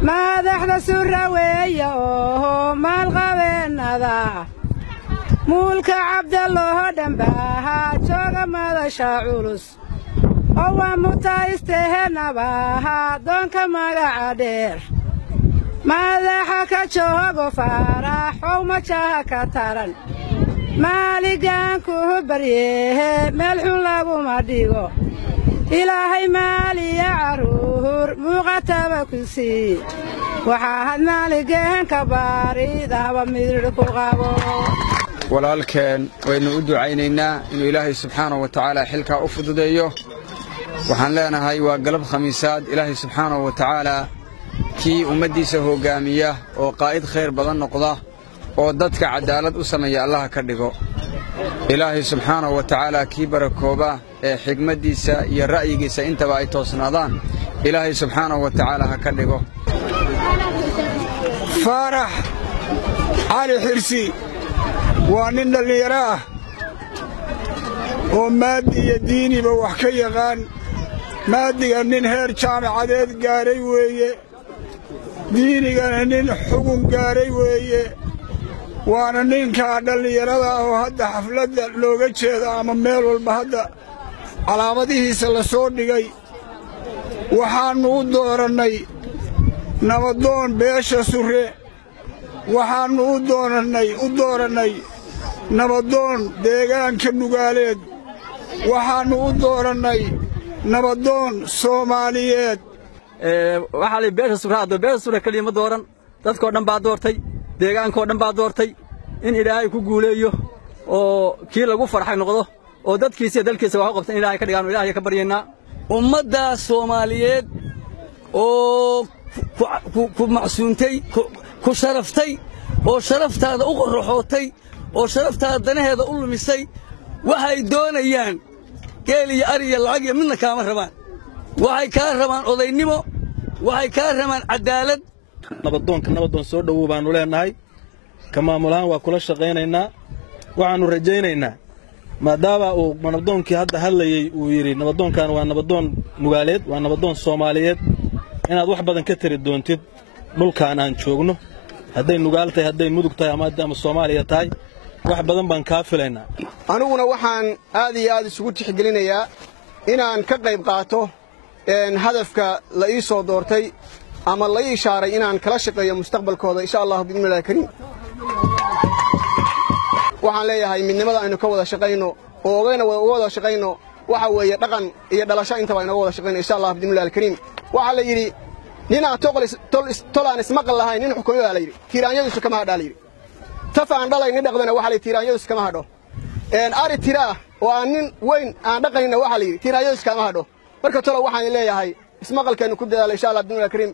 madaxda suraweeya oo maalqabeennada muulka cabdallooho dhambaaha jooga madasha culus oo waa mutaysteheenabaha doonka magaca dheer madaxa ka joogo faaraxow majaha ka taran maaligaan kuhu baryeehe meel xun laguma dhigo ilaahay maaliya carruur muuqataba ku sii waxaa had maaligeen ka baariidahba midhidh ku qabo walaalkeen waynu u ducaynaynaa inuu ilaahay subxaanahu wa tacaala xilkaa u fududeeyo waxaan leenahay waa galab khamiisaad ilaahay subxaanahu wa tacaala kii ummaddiisa hoggaamiya oo qaa'id khayr badan noqda oo dadka cadaalad u sameeya allaha ka dhigo ilaahay subxaanahu wa tacaala kii barakooba ee xigmaddiisa iyo ra'yigiisa intaba ay toosnaadaan ilaahay subxaanahu wa tacaala ha ka dhigo faarax cali xirsi waa nin dhallinyaro ah oo maaddi iyo diiniba wax ka yaqaan maaddiga nin heer jaamacadeed gaaray weeye diinigana nin xugun gaaray weeye waana ninkaa dhallinyarada ah oo hadda xafladda looga jeeda ama meel walba hadda calaamadihiisa la soo dhigay waxaannu u nabadoon beesha surre waxaannu u doorannay nabadoon deegaanka nugaaleed waxaannu u doorannay nabadoon soomaaliyeed waxaa la beesha surraado beesha surre kaliya ma dooran dadkoo dhan baa doortay deegaankoo dhan baa doortay in ilaahay ku guuleeyo oo kii lagu farxay noqdo oo dadkiisa iyo dalkiisa wax u qabta in ilaahay ka dhigaano ilaahay ka baryaynaa ummadda Soomaaliyeed oo ku macsuuntay ku sharaftay oo sharaftaada u qorxootay oo sharaftaada danaheeda u lumisay waxay doonayaan geel iyo ari iyo lacag iyo midna kaama rabaan waxay ka rabaan odaynimo waxay ka rabaan cadaalad nabadoon soo dhawow baanu leenahay ka maamulahan waa kula shaqaynaynaa waxaanu rajaynaynaa maadaama uu nabadoonkii hadda hadlayay uu yiri nabadoonkan waa nabadoon nugaaleed waa nabadoon Soomaaliyeed inaad wax badan ka tiri doontid dhulkaan aan joogno hadday nugaal tahay hadday mudug tahay ama Soomaaliya tahay wax badan baan ka filaynaa aniguna waxaan aad iyo aad isugu tixgelinayaa inaan ka qayb qaato hadafka la ii soo doortay ama la ii shaaray inaan kala shaqeeyo mustaqbalkooda insha Allah biidhnillaahi kariim waxaan leeyahay midnimada aynu ka wada shaqeyno oo wada shaqeyno waxa weeye dhaqan iyo dhalasho intaba aynu wada shaqeyno insha Allah biidhnillaahi kariim waxa la yiri nina tolaan ismaqal lahayn nin xukuumada la yiri tiiraanyadu kama hadha la yiri tafaan dhalay ni dhaqdana waxa la tiiraanyadu kama hadho ari tira oo aan nin weyn aan dhaqayna waxa la yiri tiiraanyadu kama hadho marka tolo waxaan leeyahay ismaqalkeenu ku dadaalo insha Allah biidhnillaahi kariim